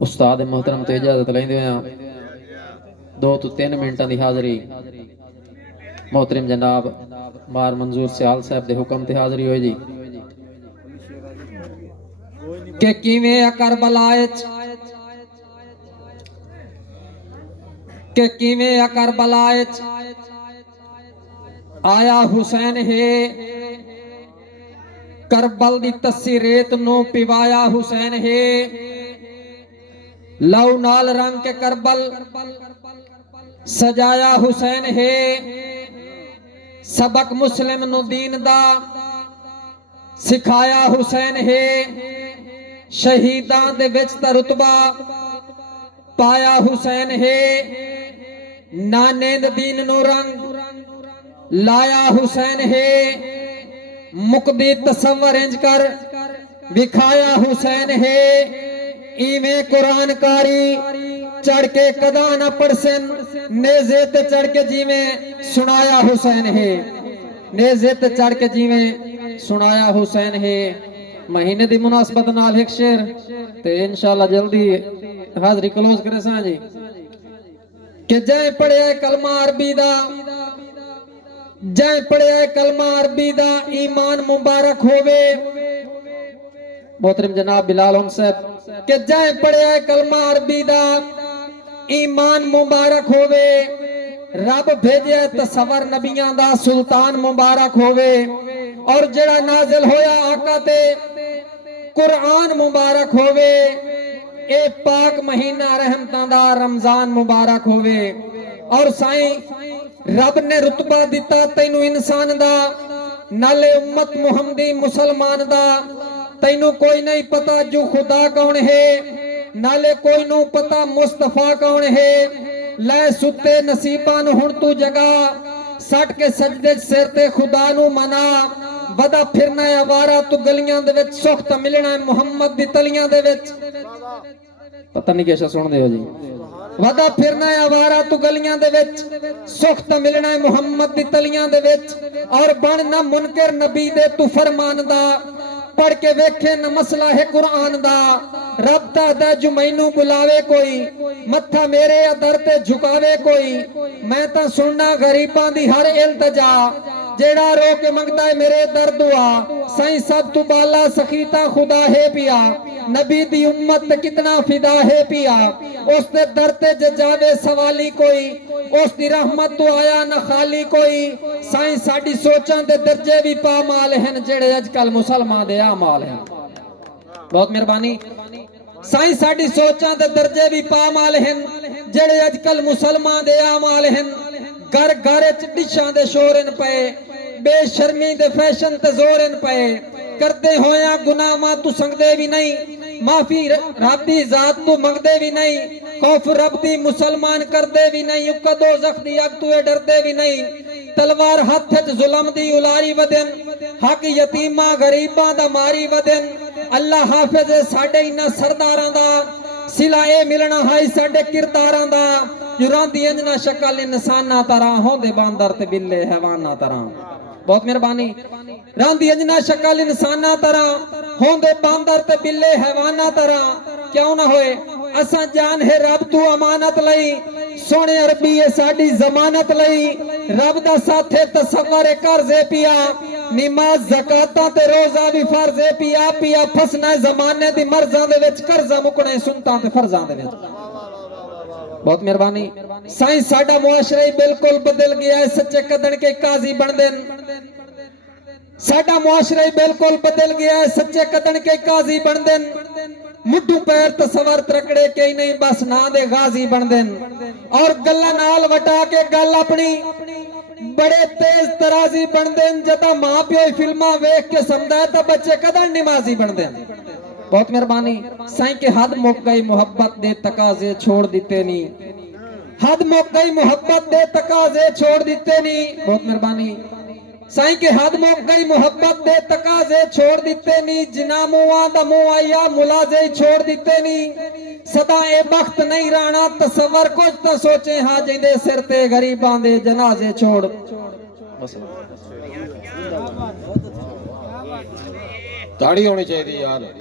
उस्ताद मोहतरम तो इजाजत लेंदे होया 2 तो 3 मिनटां दी हाज़री मोहतरम जनाब मार मंजूर सियाल साहब दे हुक्म ते हाज़री होई जी के किवें करबला के किवें करबला आया हुसैन है करबल दी तस्सी रेत नो पिवाया हुसैन है लव नाल रंग के करबल सजाया हुसैन है सबक मुस्लिम नु दीन दा सिखाया हुसैन है शहीदां दे विच दा रुतबा पाया हुसैन है नाने दे दीन नु रंग लाया हुसैन है मुकदी तसव्वुर इंज कर विखाया हुसैन है इवें कुरान कारी चढ़ के कदा न पढ़सन नेज़े ते चढ़ के जिवें सुनाया हुसैन है नेज़े ते चढ़ के जिवें सुनाया हुसैन है महीने दी मुनासबत नाल एक शेर ते इंशाअल्लाह जल्दी हाज़री क्लोज करे सा जी कि जय पढ़िया कलमा अरबी दा जय पढ़िया कलमा अरबी दा ईमान मुबारक होवे मोहतरम जनाब बिलाल उन साहब कि जय पढ़िया कलमा अरबी दा ईमान मुबारक होवे रब भेजे तसव्वुर नबियां दा सुल्तान मुबारक होवे और जेड़ा नाजिल होया आका ते कुरान मुबारक होवे ए पाक महीना रहमतां दा रमजान मुबारक होवे और साईं रब ने रुतबा दिता तैनू इंसान दा नाले उम्मत मुहम्मदी मुसलमान दा तैनू कोई नहीं पता जो खुदा कौन है नाले कोई नू पता मुस्तफा कौन है लै सुते नसीबां नू हुण तू जगा सट के सजदे सिर ते खुदा नू मना वदा फिरना है आवारा तू गलियां दे विच सुख ता मिलना है मुहम्मद दी तलियां दे विच पता नहीं कैसा सुन दे हो जी वदा फिरना है आवारा तू गलियां दे विच सुख ता मिलना है मुहम्मद दी तलियां दे विच और बन ना मुनकर नबी दे तू फरमान दा पढ़ के वेखे न मसला है कुरान दा रब दा जो मैनू बुलावे कोई मत्था मेरे दर ते झुकावे कोई मैं ता सुनना गरीबां दी हर इल्तजा जेड़ा रो के मंगदा है मेरे दर दुआ साईं सब तू बाला सखीता खुदा है पिया नबी दी उम्मत कितना फिदा है पिया उस दे दर ते जावे सवाली कोई उस दी रहमत तो आया न खाली कोई साईं साडी सोचां दे दर्जे भी पा माल हैं जेड़े अजकल मुसलमान दे आमाल हैं बहुत मेहरबानी साईं साडी सोचां दे दर्जे भी पा माल हैं जेड़े अजकल मुसलमान दे आमाल हैं घर घर च डिशां दे शोरन पे बेशर्मी दे फैशन ते जोरन पे करते होया गुनाह तू संगदे भी नहीं माफी रब दी जात तू मंगदे भी नहीं खौफ रब दी मुसलमान करदे भी नहीं कदो जख दी अग तू डरदे भी नहीं तलवार हाथ च जुल्म दी उलारी वदन हक यतीमा गरीबां दा मारी वदन अल्लाह हाफिज साडे इना सरदारां दा सिला ए मिलना है साडे किरदारां दा जुरांदी अंजना शक्ल इंसाना तरह होंदे बांदर ते बिल्ले हैवाना तरह बहुत मेहरबानी रांदी अंजना शक्ल इंसाना तरह होंदे बांदर ते बिल्ले हैवाना तरह क्यों ना होए असा जान है रब तू अमानत लई सोने अरबी है साडी जमानत लई रब दा साथे तसव्वुर कर्जे पिया नमाज ज़कातां ते रोजा भी फर्ज़े पिया पिया फसना जमाने दी मर्ज़ां दे विच कर्जा मुकणे सुन्नतां ते फर्ज़ां दे विच बहुत मेहरबानी साईं साडा मुआशरा ही बिल्कुल बदल गया है सच्चे कदन के काजी बन देन साडा मुआशरा ही बिल्कुल बदल गया है सच्चे कदन के काजी बन देन मुड्ढू पैर तसव्वुर त्रकड़े के नहीं बस ना दे गाजी बन देन और गल्ला नाल वटा के गल अपनी बड़े तेज तराजी बन देन जदा मां प्यो फिल्मा वेख के समझदा है तां बच्चे कदन नमाजी बन देन बहुत मेहरबानी साईं के हद मुक गई मोहब्बत दे तकाजे छोड़ दिते नी हद मुक गई मोहब्बत दे तकाजे छोड़ दिते नी बहुत मेहरबानी साईं के हद मुक गई मोहब्बत दे तकाजे छोड़ दिते नी जिना मुआ दा मुंह आया मुलाजे छोड़ दिते नी सदा ए बख्त नहीं राणा तसव्वुर कुछ तो सोचे हां जिंदे सिर ते गरीबां दे जनाजे छोड़ ताड़ी होनी चाहिए यार।